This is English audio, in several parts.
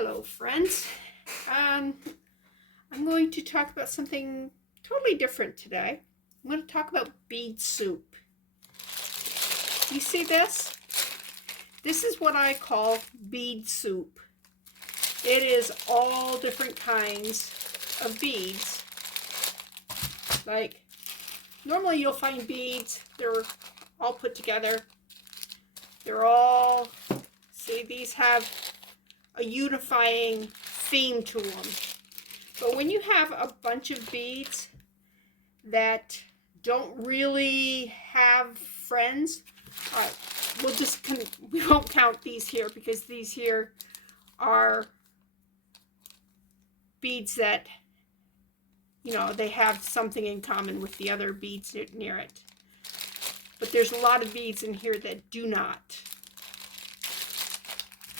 Hello, friends. Um, I'm going to talk about something totally different today. I'm going to talk about bead soup. You see this? This is what I call bead soup. It is all different kinds of beads. Like, normally you'll find beads, they're all put together. They're all, see, these have a unifying theme to them. But when you have a bunch of beads that don't really have friends, all right, we won't count these here because these here are beads that, they have something in common with the other beads near it. But there's a lot of beads in here that do not.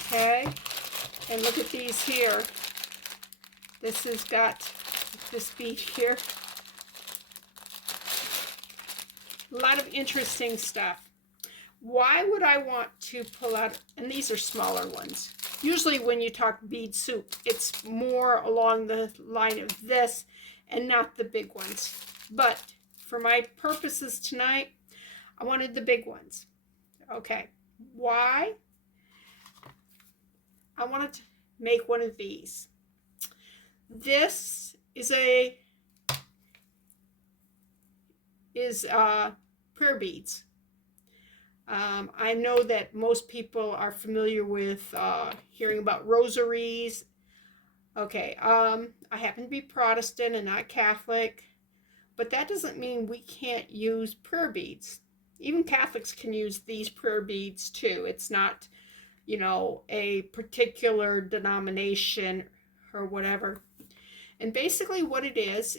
Okay? And look at these here. This has got this bead here. A lot of interesting stuff. Why would I want to pull out, and these are smaller ones. Usually when you talk bead soup, it's more along the line of this and not the big ones. But for my purposes tonight, I wanted the big ones. Okay, why? I wanted to make one of these. This is prayer beads. I know that most people are familiar with hearing about rosaries. Okay, I happen to be Protestant and not Catholic, but that doesn't mean we can't use prayer beads. Even Catholics can use these prayer beads too. It's not, a particular denomination or whatever. And basically what it is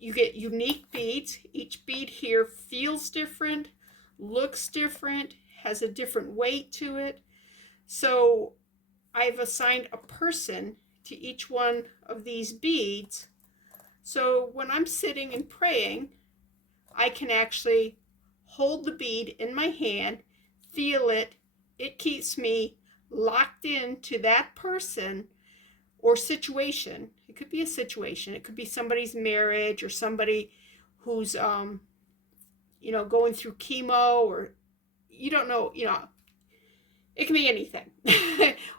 you get unique beads. Each bead here feels different, looks different, has a different weight to it. So I've assigned a person to each one of these beads. So when I'm sitting and praying, I can actually hold the bead in my hand, feel it. It keeps me locked into that person or situation. It could be a situation. It could be somebody's marriage or somebody who's, going through chemo, or you don't know, it can be anything.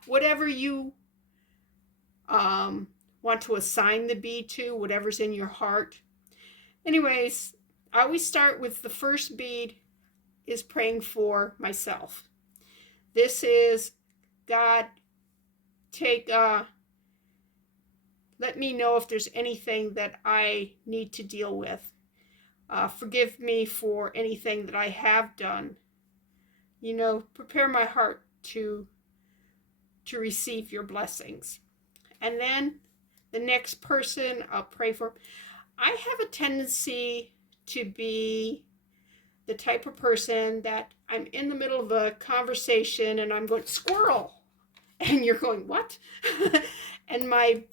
Whatever you want to assign the bead to, whatever's in your heart. Anyways, I always start with the first bead is praying for myself. This is, God, let me know if there's anything that I need to deal with. Forgive me for anything that I have done. Prepare my heart to receive your blessings. And then the next person I'll pray for. I have a tendency to be the type of person that I'm in the middle of a conversation and I'm going, squirrel. And you're going, what? And my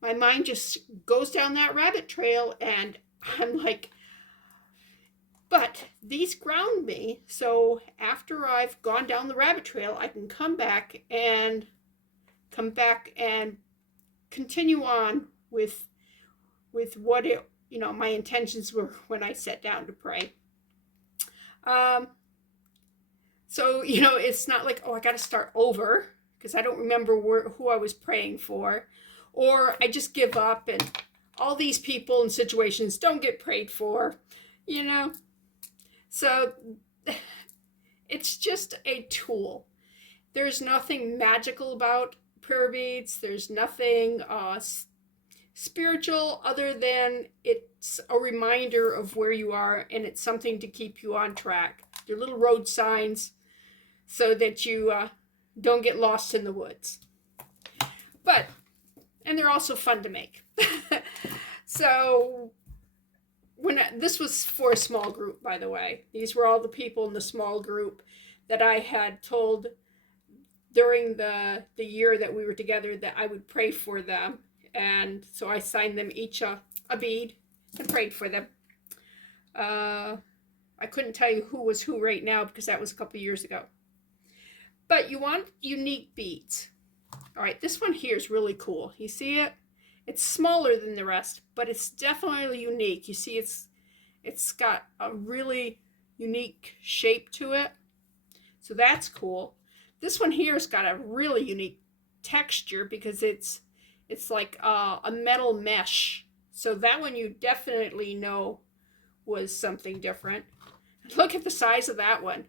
mind just goes down that rabbit trail, and I'm like, but these ground me. So after I've gone down the rabbit trail, I can come back and continue on with what my intentions were when I sat down to pray. So, it's not like, I got to start over because I don't remember who I was praying for, or I just give up and all these people and situations don't get prayed for, So it's just a tool. There's nothing magical about prayer beads. There's nothing spiritual other than it's a reminder of where you are, and it's something to keep you on track. They're little road signs so that you don't get lost in the woods. And they're also fun to make. So this was for a small group, by the way. These were all the people in the small group that I had told during the year that we were together that I would pray for them. And so I signed them each a bead and prayed for them. I couldn't tell you who was who right now because that was a couple years ago. But you want unique beads. All right, this one here is really cool. You see it? It's smaller than the rest, but it's definitely unique. You see it's got a really unique shape to it. So that's cool. This one here has got a really unique texture because it's like a metal mesh. So that one you definitely know was something different. Look at the size of that one.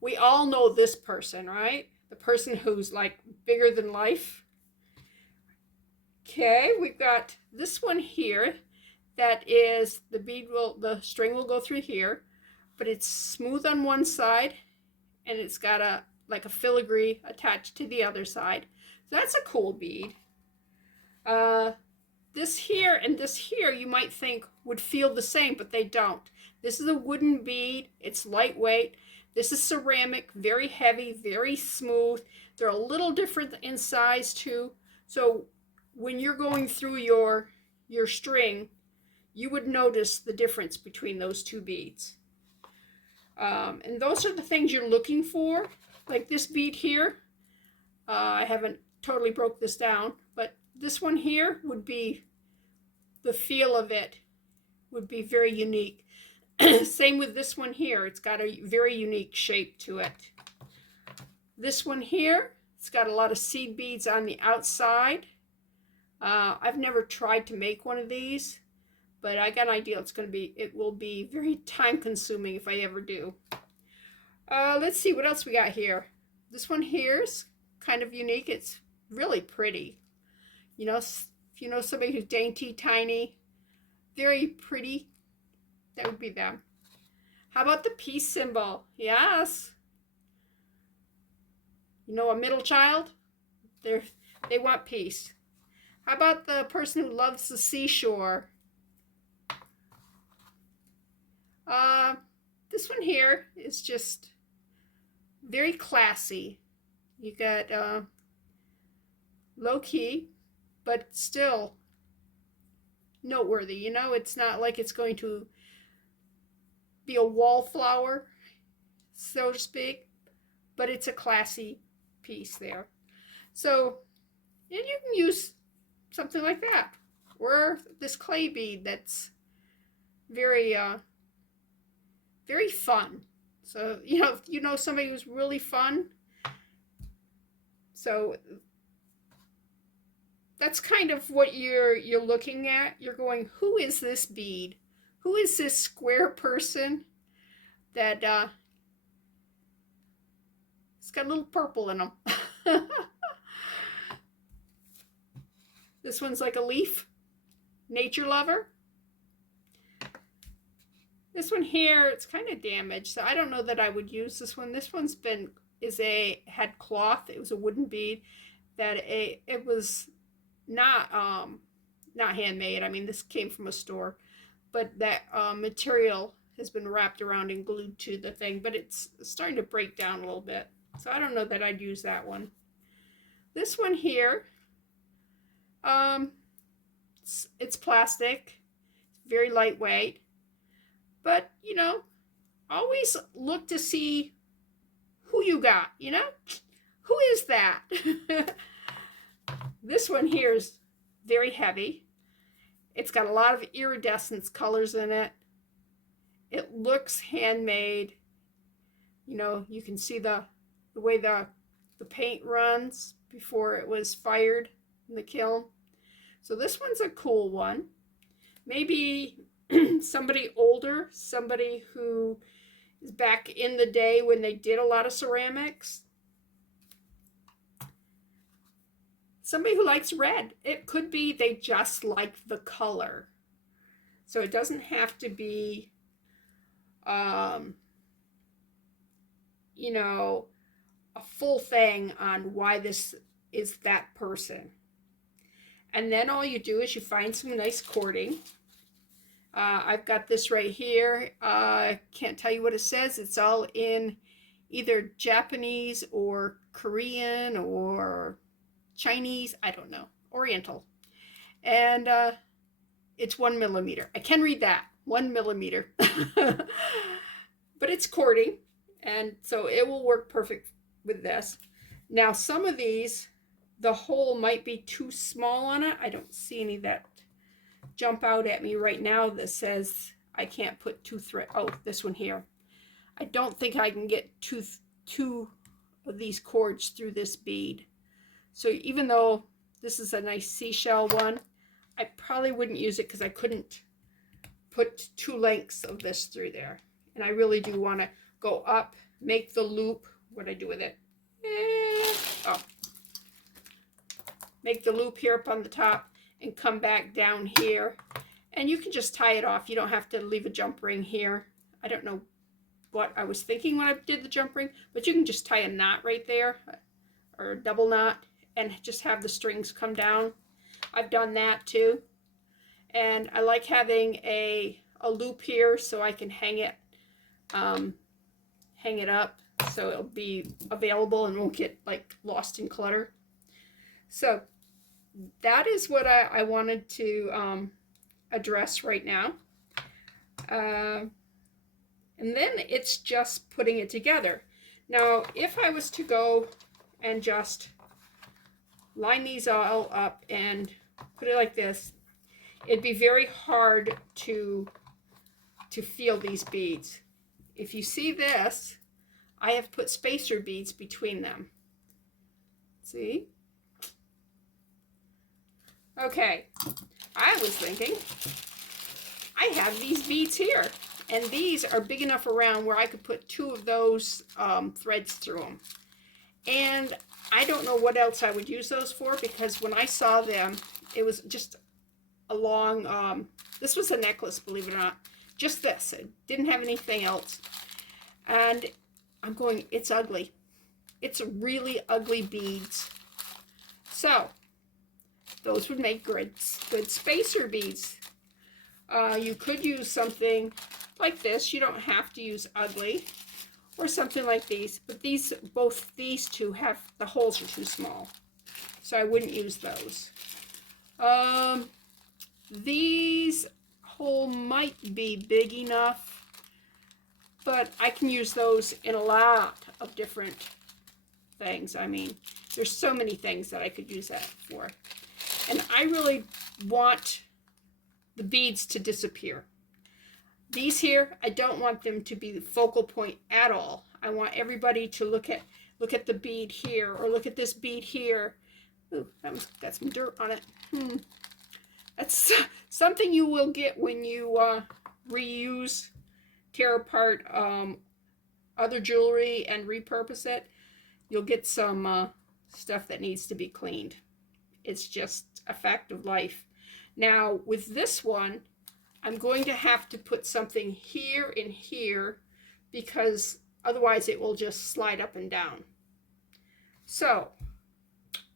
We all know this person, right? The person who's like bigger than life. Okay, we've got this one here that is, the string will go through here, but it's smooth on one side and it's got like a filigree attached to the other side. So that's a cool bead. This here and this here you might think would feel the same, but they don't. This is a wooden bead. It's lightweight. This is ceramic, very heavy, very smooth. They're a little different in size too. So when you're going through your string, you would notice the difference between those two beads. And those are the things you're looking for. Like this bead here, I haven't totally broke this down, but this one here would be, the feel of it would be very unique. Same with this one here. It's got a very unique shape to it. This one here, it's got a lot of seed beads on the outside. I've never tried to make one of these, but I got an idea it will be very time consuming if I ever do. Let's see what else we got here. This one here is kind of unique. It's really pretty. You know, if you know somebody who's dainty, tiny, very pretty, that would be them. How about the peace symbol? Yes. You know, a middle child? They want peace. How about the person who loves the seashore? This one here is just very classy. You got low key, but still noteworthy. You know, it's not like it's going to be a wallflower, so to speak, but it's a classy piece there. So, and you can use something like that, or this clay bead that's very very fun. So if you know somebody who's really fun, so that's kind of what you're looking at. You're going, who is this bead? Who is this square person that it's got a little purple in them? This one's like a leaf. Nature lover. This one here, it's kind of damaged, so I don't know that I would use this one. This one's had cloth. It was a wooden bead that it was not handmade. I mean, this came from a store, but that material has been wrapped around and glued to the thing, but it's starting to break down a little bit. So I don't know that I'd use that one. This one here, it's plastic, very lightweight, but always look to see who you got, who is that? This one here is very heavy. It's got a lot of iridescent colors in it. It looks handmade. You can see the way the paint runs before it was fired in the kiln. So this one's a cool one. Maybe somebody older, somebody who is back in the day when they did a lot of ceramics. Somebody who likes red. It could be they just like the color. So it doesn't have to be, a full thing on why this is that person. And then all you do is you find some nice cording. I've got this right here. I can't tell you what it says. It's all in either Japanese or Korean or Chinese. I don't know. Oriental. And it's 1 millimeter. I can read that. 1 millimeter. But it's cording. And so it will work perfect with this. Now some of these, the hole might be too small on it. I don't see any that jump out at me right now that says I can't put two thread. Oh, this one here. I don't think I can get two of these cords through this bead. So even though this is a nice seashell one, I probably wouldn't use it because I couldn't put two lengths of this through there. And I really do want to go up, make the loop. What do I do with it? Oh. Make the loop here up on the top and come back down here. And you can just tie it off. You don't have to leave a jump ring here. I don't know what I was thinking when I did the jump ring, but you can just tie a knot right there, or a double knot, and just have the strings come down. I've done that too. And I like having a loop here so I can hang it up so it'll be available and won't get like lost in clutter. So that is what I wanted to address right now. And then it's just putting it together. Now, if I was to go and just line these all up and put it like this, it'd be very hard to feel these beads. If you see this, I have put spacer beads between them. See? Okay, I was thinking, I have these beads here, and these are big enough around where I could put two of those threads through them. And I don't know what else I would use those for, because when I saw them, it was just a long, this was a necklace, believe it or not. Just this. It didn't have anything else. And I'm going, it's ugly. It's really ugly beads. So, those would make good spacer beads. You could use something like this. You don't have to use ugly. Or something like these. But these, both these two have, the holes are too small. So I wouldn't use those. These hole might be big enough, but I can use those in a lot of different things. I mean, there's so many things that I could use that for. And I really want the beads to disappear. These here, I don't want them to be the focal point at all. I want everybody to look at the bead here, or look at this bead here. Ooh, that one's got some dirt on it. That's something you will get when you reuse, tear apart other jewelry and repurpose it. You'll get some stuff that needs to be cleaned. It's just a fact of life. Now, with this one, I'm going to have to put something here and here, because otherwise it will just slide up and down. So,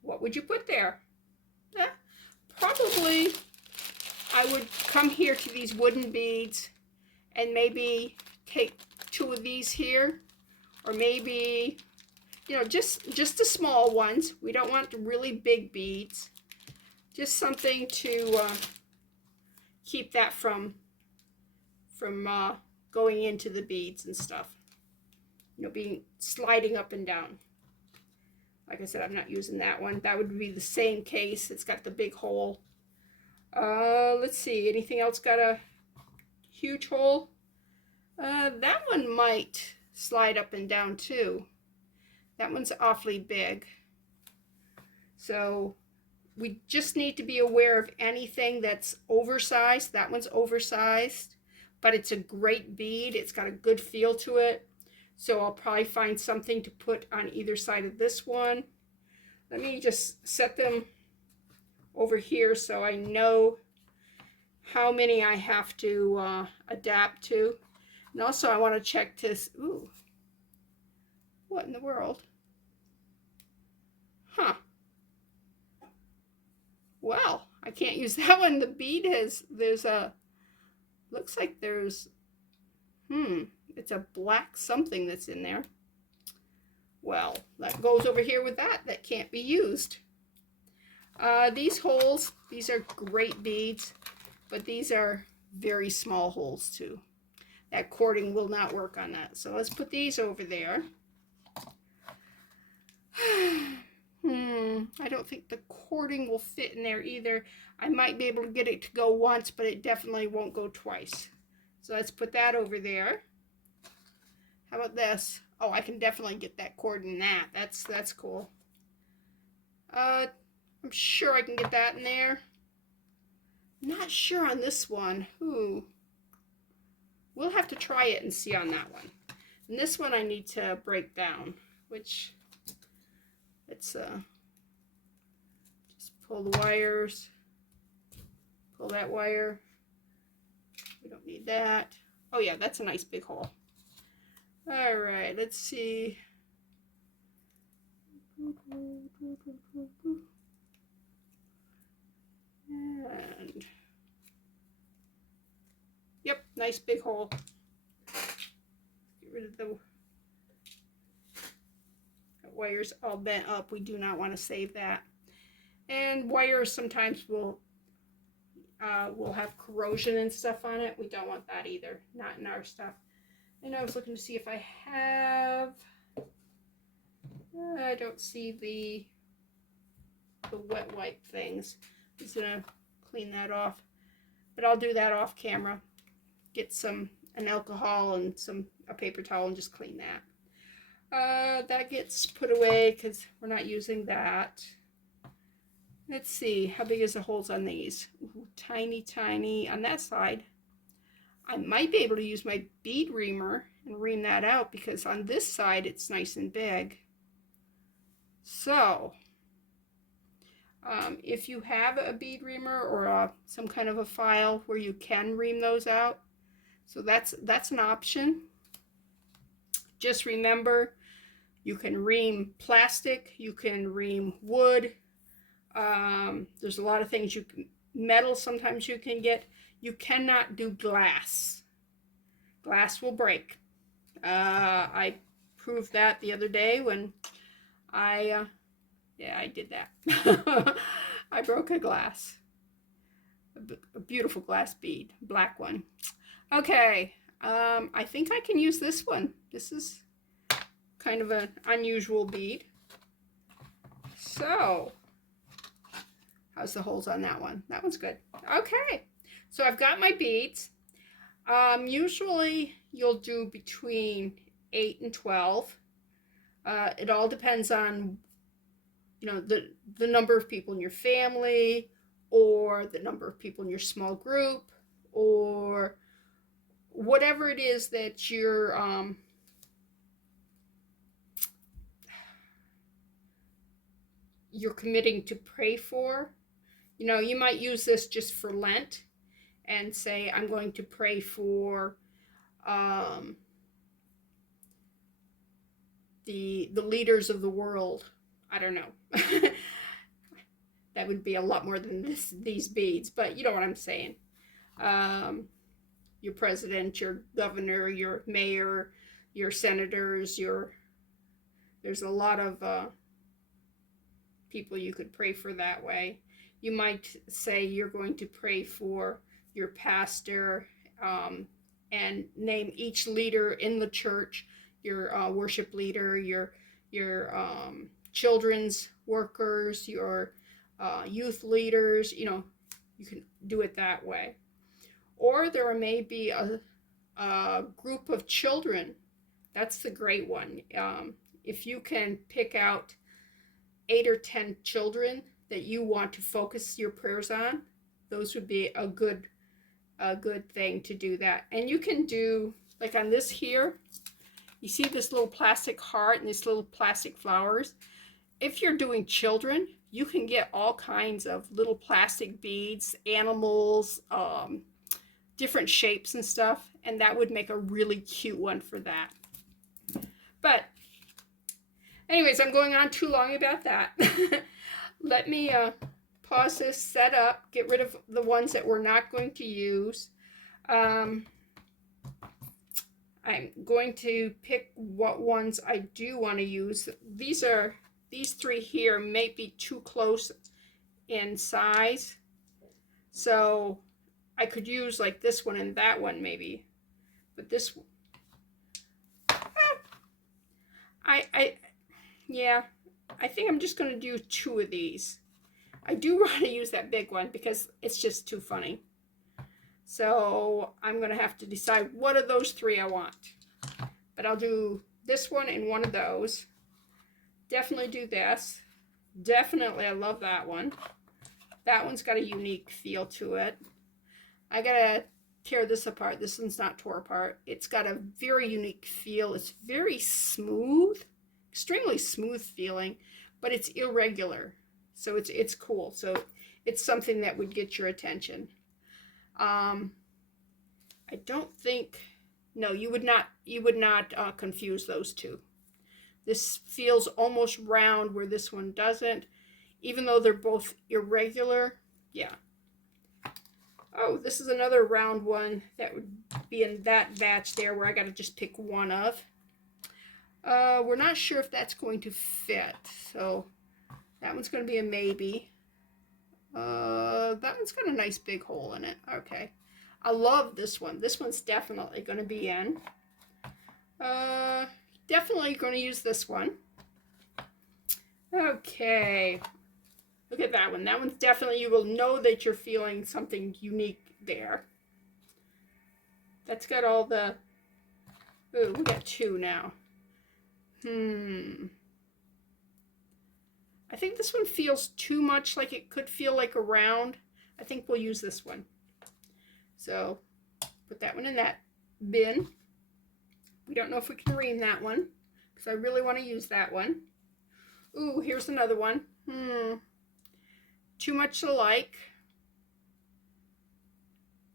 what would you put there? Probably I would come here to these wooden beads and maybe take two of these here, or maybe, you know, just the small ones. We don't want the really big beads. Just something to keep that from going into the beads and stuff. You know, being sliding up and down. Like I said, I'm not using that one. That would be the same case. It's got the big hole. Let's see. Anything else got a huge hole? That one might slide up and down too. That one's awfully big. So we just need to be aware of anything that's oversized. That one's oversized, but it's a great bead. It's got a good feel to it. So I'll probably find something to put on either side of this one. Let me just set them over here so I know how many I have to adapt to. And also I want to check this. Ooh, what in the world? Huh. Well, I can't use that one. The bead has, there's a, looks like there's, it's a black something that's in there. Well, that goes over here with that. That can't be used. These holes, these are great beads, but these are very small holes too. That cording will not work on that. So let's put these over there. I don't think the cording will fit in there either. I might be able to get it to go once, but it definitely won't go twice. So let's put that over there. How about this? Oh, I can definitely get that cord in that. That's cool. I'm sure I can get that in there. Not sure on this one. Ooh. We'll have to try it and see on that one. And this one I need to break down, which let's just pull the wires. Pull that wire. We don't need that. Oh yeah, that's a nice big hole. All right, let's see. And yep, nice big hole. Get rid of the wires all bent up. We do not want to save that. And wires sometimes will have corrosion and stuff on it. We don't want that either. Not in our stuff. And I was looking to see if I have. I don't see the wet wipe things. I'm just gonna clean that off, but I'll do that off camera. Get an alcohol and a paper towel and just clean that. That gets put away because we're not using that. Let's see, how big is the holes on these? Ooh, tiny, tiny on that side. I might be able to use my bead reamer and ream that out because on this side it's nice and big. So, if you have a bead reamer or some kind of a file where you can ream those out, so that's an option. Just remember, you can ream plastic, you can ream wood. There's a lot of things you can, metal sometimes you can get. You cannot do glass. Glass will break. I proved that the other day when I did that. I broke a glass. A beautiful glass bead, black one. Okay, I think I can use this one. This is kind of an unusual bead. So, how's the holes on that one? That one's good. Okay, so I've got my beads. Usually you'll do between 8 and 12. It all depends on, the number of people in your family, or the number of people in your small group, or whatever it is that you're committing to pray for. You might use this just for Lent and say, I'm going to pray for the leaders of the world. I don't know. That would be a lot more than these beads, but you know what I'm saying. Your president, your governor, your mayor, your senators, there's a lot of people you could pray for that way. You might say you're going to pray for your pastor, and name each leader in the church, your worship leader, your children's workers, your youth leaders. You can do it that way. Or there may be a group of children. That's the great one. If you can pick out 8 or 10 children that you want to focus your prayers on, those would be a good thing to do that. And you can do, like on this here, you see this little plastic heart and these little plastic flowers. If you're doing children, you can get all kinds of little plastic beads, animals, different shapes and stuff, and that would make a really cute one for that. But anyways, I'm going on too long about that. Let me pause this, set up, get rid of the ones that we're not going to use. I'm going to pick what ones I do want to use. These 3 here may be too close in size, so I could use like this one and that one maybe, but this yeah, I think I'm just going to do 2 of these. I do want to use that big one because it's just too funny. So I'm going to have to decide what of those 3 I want. But I'll do this one and one of those. Definitely do this. Definitely, I love that one. That one's got a unique feel to it. I gotta tear this apart. This one's not tore apart. It's got a very unique feel. It's very smooth, extremely smooth feeling, but it's irregular. So it's cool. So it's something that would get your attention. I don't think, no, you would not confuse those 2. This feels almost round where this one doesn't, even though they're both irregular. Yeah. Oh, this is another round one that would be in that batch there where I got to just pick one of. We're not sure if that's going to fit, so that one's going to be a maybe. That one's got a nice big hole in it. Okay. I love this one. This one's definitely going to be in. Definitely going to use this one. Okay. Look at that one. That one's definitely, you will know that you're feeling something unique there. That's got all the, ooh, we got 2 now. I think this one feels too much like it could feel like a round. I think we'll use this one. So put that one in that bin. We don't know if we can ream that one because I really want to use that one. Ooh, here's another one. Too much alike.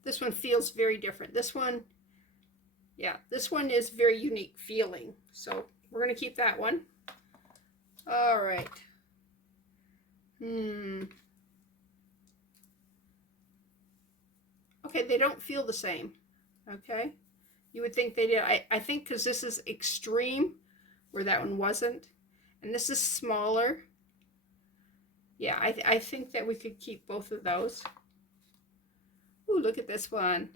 This one feels very different. This one, yeah, this one is very unique feeling. So we're going to keep that one. All right. Okay, they don't feel the same. Okay. You would think they did. I think because this is extreme, where that one wasn't. And this is smaller. Yeah, I think that we could keep both of those. Ooh, look at this one.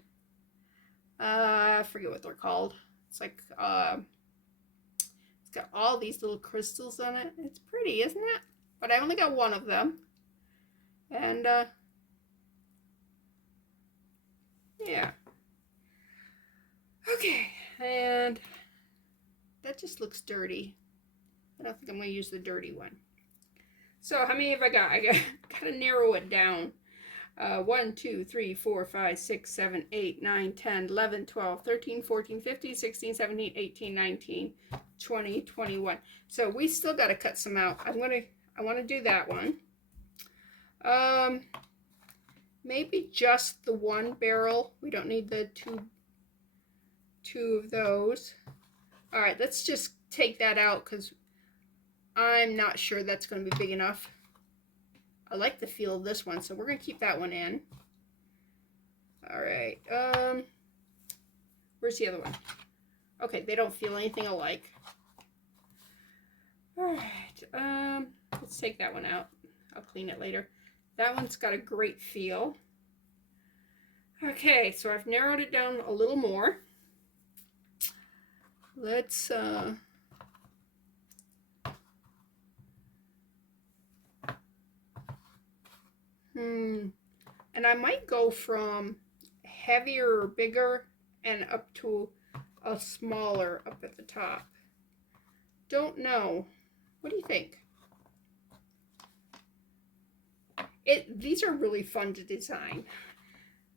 I forget what they're called. It's like, it's got all these little crystals on it. It's pretty, isn't it? But I only got one of them. And, yeah. Okay, and that just looks dirty. I don't think I'm going to use the dirty one. So how many have I got? I got to narrow it down. 1, 2, 3, 4, 5, 6, 7, 8, 9, 10, 11, 12, 13, 14, 15, 16, 17, 18, 19, 20, 21. So we still got to cut some out. I want to do that one. Maybe just the one barrel. We don't need the two of those. All right, let's just take that out because I'm not sure that's going to be big enough. I like the feel of this one, so we're going to keep that one in. All right. Where's the other one? Okay, they don't feel anything alike. All right. Let's take that one out. I'll clean it later. That one's got a great feel. Okay, so I've narrowed it down a little more. Let's and I might go from heavier or bigger and up to a smaller up at the top. Don't know. What do you think? These are really fun to design.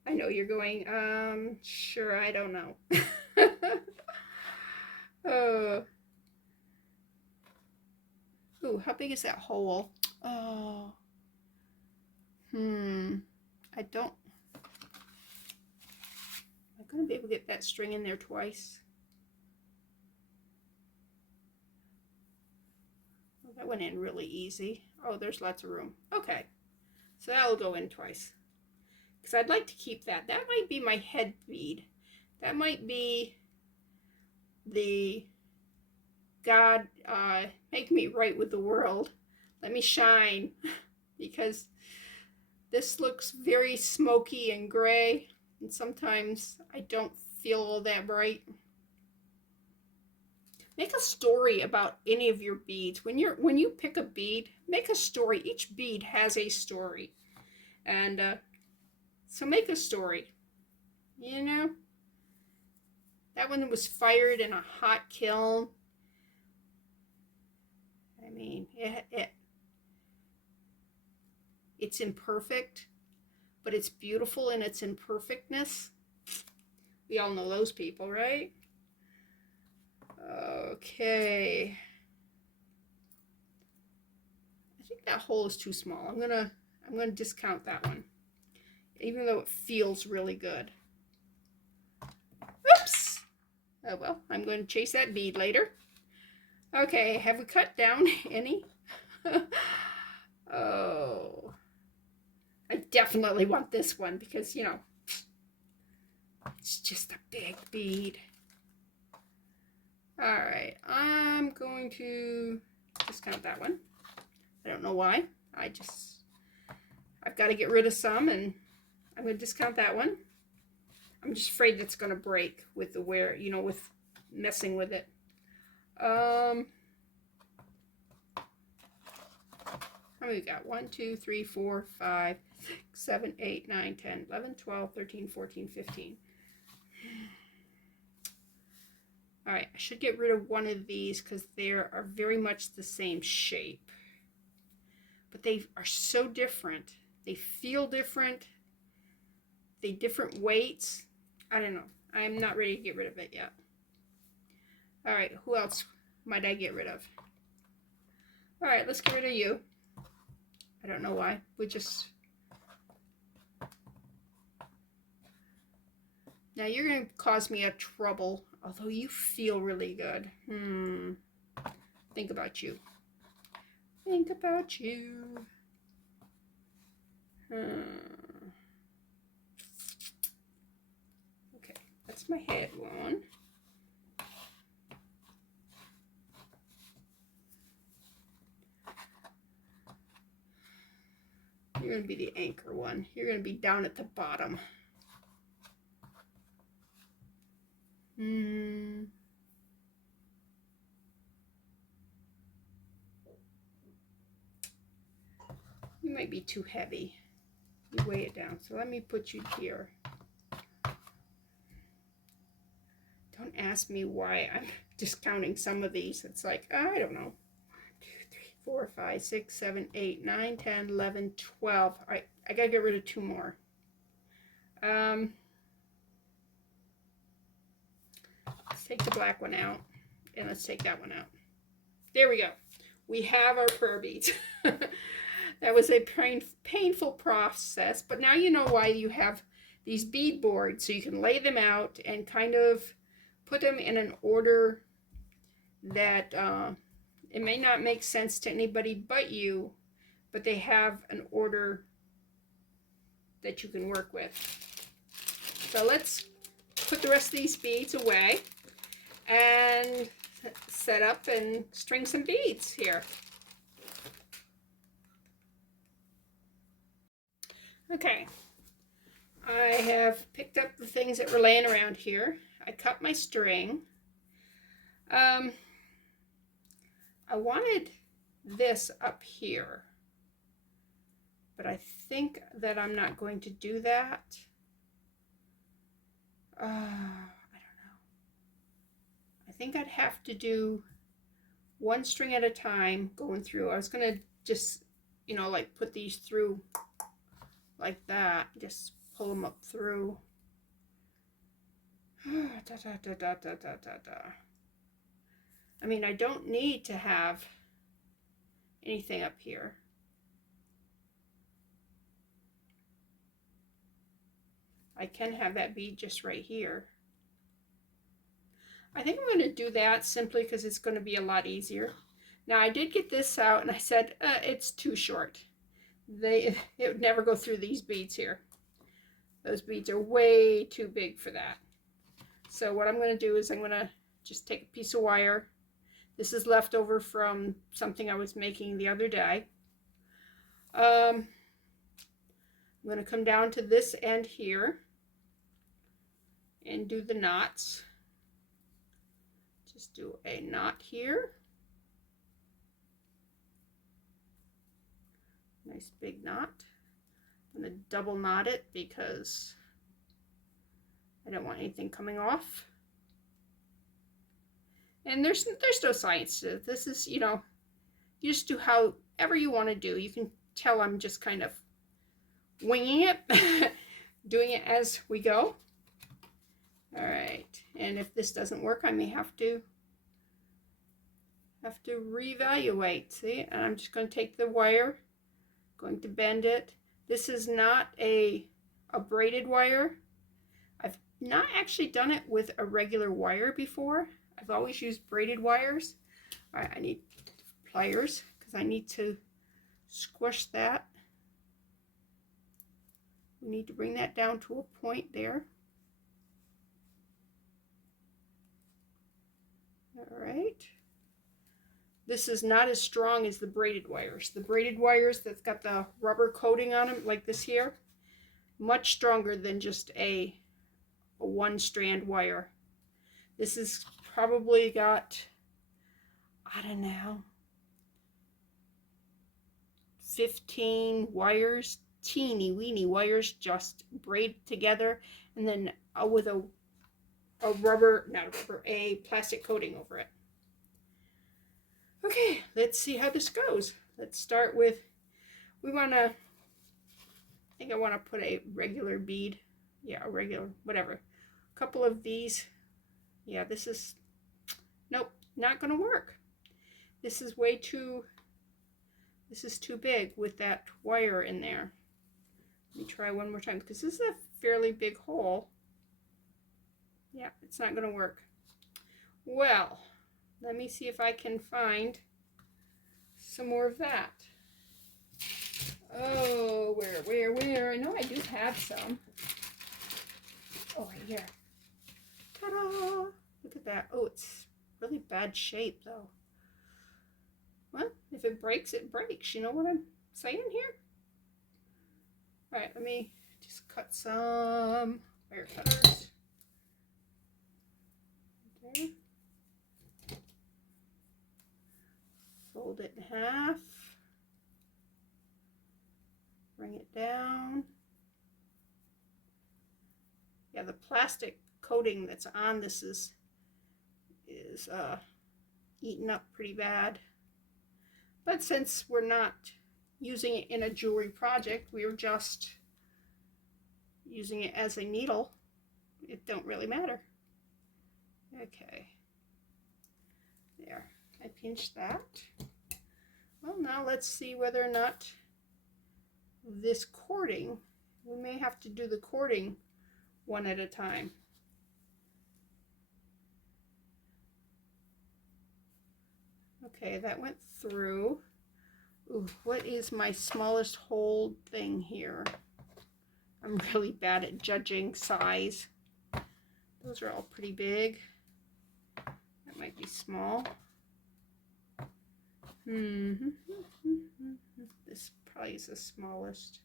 I know you're going, sure, I don't know. Ooh, how big is that hole? Oh. I don't. I'm going to be able to get that string in there twice. Well, that went in really easy. Oh, there's lots of room. Okay. So that'll go in twice. Because I'd like to keep that. That might be my head bead. That might be the God, make me right with the world. Let me shine. Because this looks very smoky and gray. And sometimes I don't feel all that bright. Make a story about any of your beads. When you pick a bead, make a story. Each bead has a story, and so make a story. You know, that one was fired in a hot kiln. I mean, it's imperfect, but it's beautiful in its imperfectness. We all know those people, right? Okay. I think that hole is too small. I'm gonna discount that one, even though it feels really good. Oops. Oh well, I'm going to chase that bead later. Okay, have we cut down any? Oh, I definitely want this one because, you know, it's just a big bead. All right, I'm going to discount that one. I don't know why. I've got to get rid of some, and I'm going to discount that one. I'm just afraid it's going to break with the wear, you know, with messing with it. How many we got? 1, 2, 3, 4, 5, 6, 7, 8, 9, 10, 11, 12, 13, 14, 15. All right, I should get rid of one of these because they are very much the same shape. But they are so different. They feel different. They different weights. I don't know. I'm not ready to get rid of it yet. All right, who else might I get rid of? All right, let's get rid of you. I don't know why. We just... Now you're going to cause me a trouble, although you feel really good. Think about you. Think about you. Okay, that's my head one. You're going to be the anchor one. You're going to be down at the bottom. You might be too heavy. You weigh it down. So let me put you here. Don't ask me why I'm discounting some of these. It's like, I don't know. 1, 2, 3, 4, 5, 6, 7, 8, 9, 10, 11, 12. All right, I gotta get rid of 2 more. Let's take the black one out, and let's take that one out. There we go. We have our prayer beads. That was a painful process, but now you know why you have these bead boards, so you can lay them out and kind of put them in an order that it may not make sense to anybody but you, but they have an order that you can work with. So let's put the rest of these beads away and set up and string some beads here. Okay, I have picked up the things that were laying around here. I cut my string. I wanted this up here, but I think that I'm not going to do that. I don't know. I think I'd have to do one string at a time going through. I was gonna just, you know, like put these through like that, just pull them up through. I mean, I don't need to have anything up here. I can have that bead just right here. I think I'm going to do that simply because it's going to be a lot easier. Now I did get this out and I said it's too short. It would never go through these beads here. Those beads are way too big for that. So what I'm going to do is I'm going to just take a piece of wire. This is left over from something I was making the other day. I'm going to come down to this end here and do the knots. Just do a knot here. Nice big knot. I'm going to double knot it because I don't want anything coming off. And there's no science to it. This is, you know, you just do however you want to do. You can tell I'm just kind of winging it, doing it as we go. All right, and if this doesn't work, I may have to reevaluate. See, and I'm just going to take the wire, going to bend it. This is not a braided wire. I've not actually done it with a regular wire before. I've always used braided wires. All right, I need pliers because I need to squish that. We need to bring that down to a point there. All right. This is not as strong as the braided wires. The braided wires that's got the rubber coating on them, like this here, much stronger than just a one strand wire. This has probably got, I don't know, 15 wires, teeny weeny wires just braided together, and then with a plastic coating over it. Okay, let's see how this goes. Let's start with, I think I want to put a regular bead. Yeah, a regular, whatever. A couple of these. Yeah, this is, nope, not going to work. This is too big with that wire in there. Let me try one more time because this is a fairly big hole. Yeah, it's not going to work. Well, let me see if I can find some more of that. Oh, where? I know I do have some. Oh, right here. Ta-da! Look at that. Oh, it's really bad shape, though. Well, if it breaks, it breaks. You know what I'm saying here? All right, let me just cut some wire cutters. Okay. Fold it in half. Bring it down. Yeah, the plastic coating that's on this is eaten up pretty bad. But since we're not using it in a jewelry project, we're just using it as a needle, it don't really matter. Okay. There. I pinched that. Well, now let's see whether or not this cording, we may have to do the cording one at a time. Okay, that went through. Ooh, what is my smallest hole thing here? I'm really bad at judging size. Those are all pretty big. That might be small. This probably is the smallest.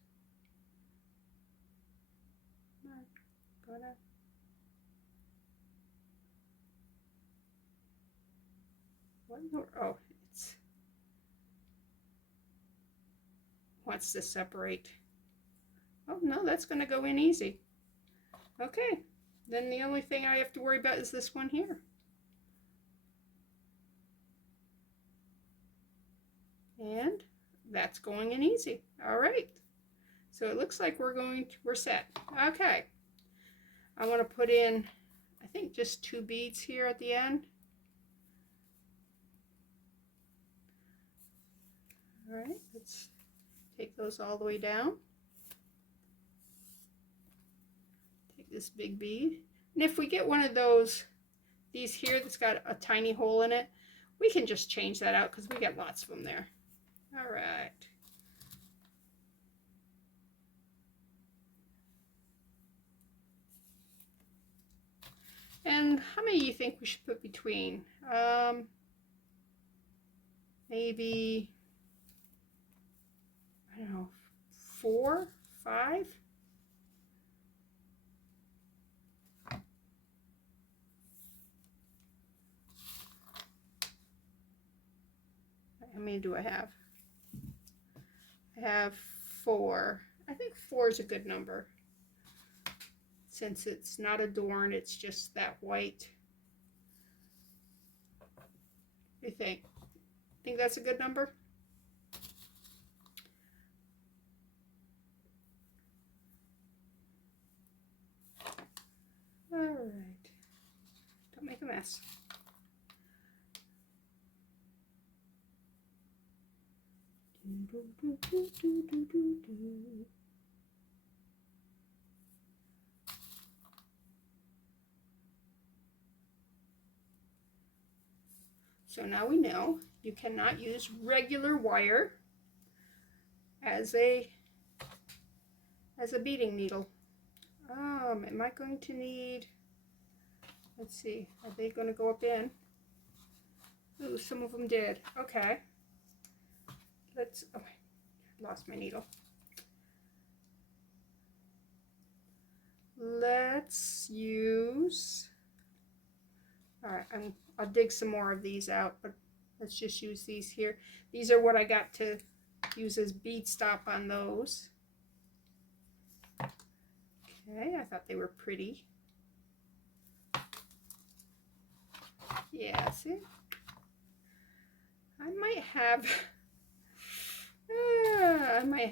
Oh, it's wants to separate. Oh no, that's going to go in easy. Okay, then the only thing I have to worry about is this one here. And that's going in easy. All right. So it looks like we're set. Okay. I want to put in, I think, just 2 beads here at the end. All right, let's take those all the way down. Take this big bead. And if we get one of these here that's got a tiny hole in it, we can just change that out because we got lots of them there. All right. And how many do you think we should put between? Maybe, I don't know, 4, 5? do I have? I have 4. I think 4 is a good number. Since it's not adorned, it's just that white. What do you think? Think that's a good number? All right. Don't make a mess. So now we know you cannot use regular wire as a beading needle. Am I going to need, let's see, are they going to go up in? Ooh, some of them did. Okay. Let's, oh, I lost my needle. Let's use, all right, I'll dig some more of these out, but let's just use these here. These are what I got to use as bead stop on those. Okay, I thought they were pretty. Yeah, see? I might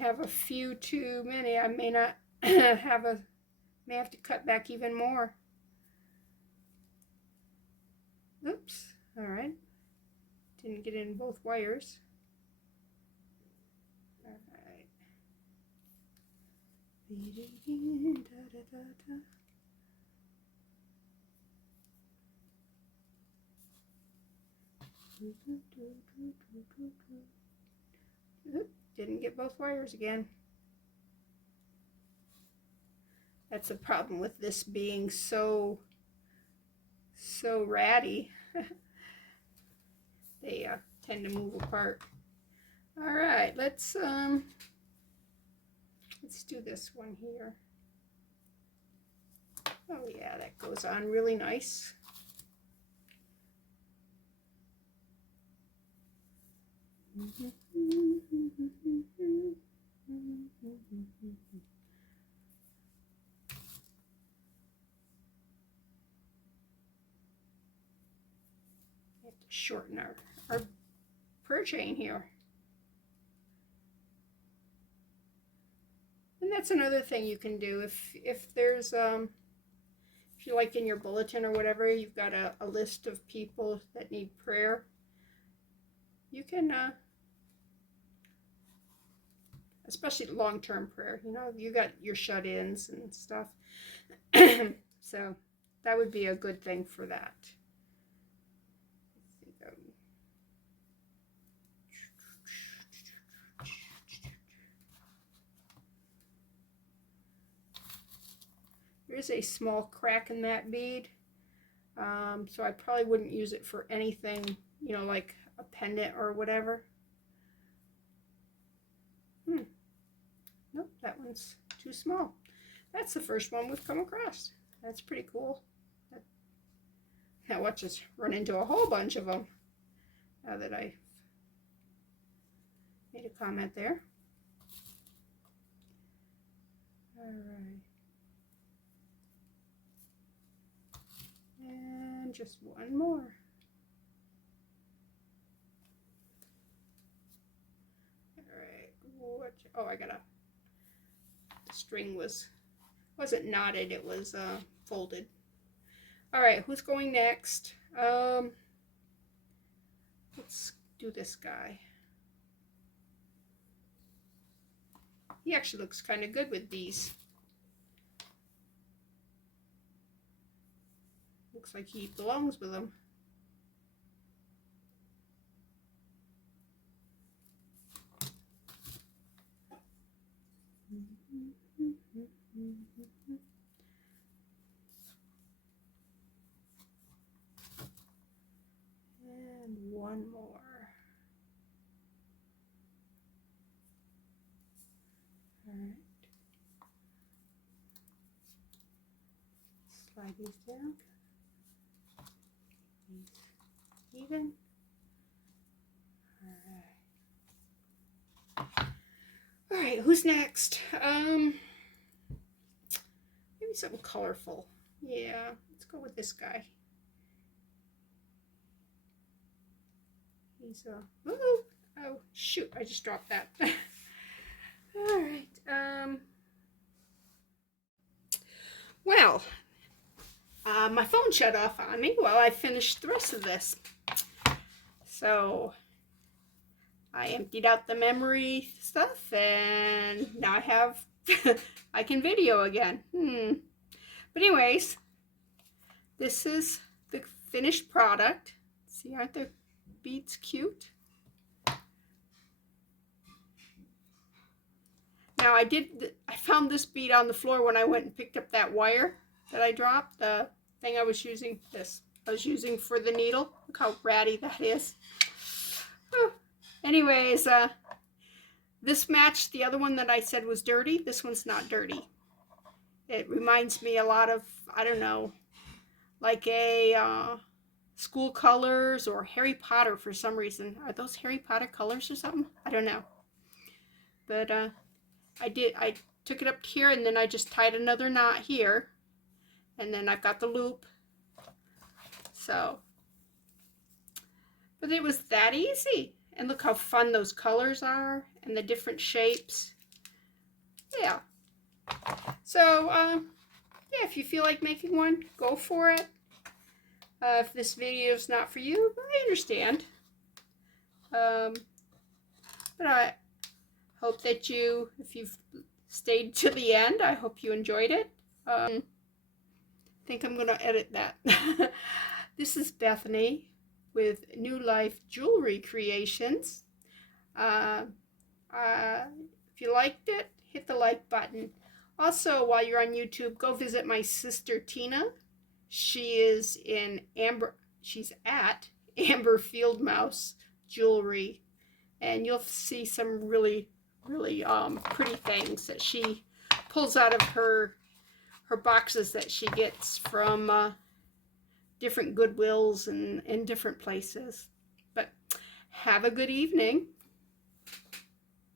have a few too many. I may not may have to cut back even more. Oops, all right. Didn't get in both wires. All right. Oop, didn't get both wires again. That's a problem with this being so ratty. They tend to move apart. All right, let's do this one here. Oh yeah, that goes on really nice. We have to shorten our purr chain here. And that's another thing you can do if there's if you like in your bulletin or whatever, you've got a list of people that need prayer. You can especially long-term prayer, you know, you got your shut-ins and stuff. So that would be a good thing for that. There's a small crack in that bead, so I probably wouldn't use it for anything, you know, like a pendant or whatever. Nope, that one's too small. That's the first one we've come across. That's pretty cool. Now watch us run into a whole bunch of them now that I made a comment there. All right. And just one more. All right. Oh, I gotta. The string wasn't knotted. It was folded. All right. Who's going next? Let's do this guy. He actually looks kind of good with these. Looks like he belongs with them. And one more. All right. Slide these down. These even. All right. right, who's next? Maybe something colorful. Yeah, let's go with this guy. He's oh shoot, I just dropped that. All right. Well, my phone shut off on me while I finished the rest of this. So I emptied out the memory stuff, and now I have I can video again. But anyways, this is the finished product. See, aren't the beads cute? Now I found this bead on the floor when I went and picked up that wire that I dropped. The thing I was using, for the needle. Look how ratty that is. Oh. Anyways, this matched the other one that I said was dirty. This one's not dirty. It reminds me a lot of, I don't know, like a school colors or Harry Potter for some reason. Are those Harry Potter colors or something? I don't know. But I took it up here, and then I just tied another knot here, and then I've got the loop. So, but it was that easy. And look how fun those colors are and the different shapes. Yeah. So, yeah, if you feel like making one, go for it. If this video is not for you, I understand. But I hope that if you've stayed to the end, I hope you enjoyed it. I think I'm going to edit that. This is Bethany with New Life Jewelry Creations. If you liked it, hit the like button. Also, while you're on YouTube, go visit my sister Tina. She's at Amber Field Mouse Jewelry, and you'll see some really pretty things that she pulls out of her boxes that she gets from different Goodwills and different places. But have a good evening.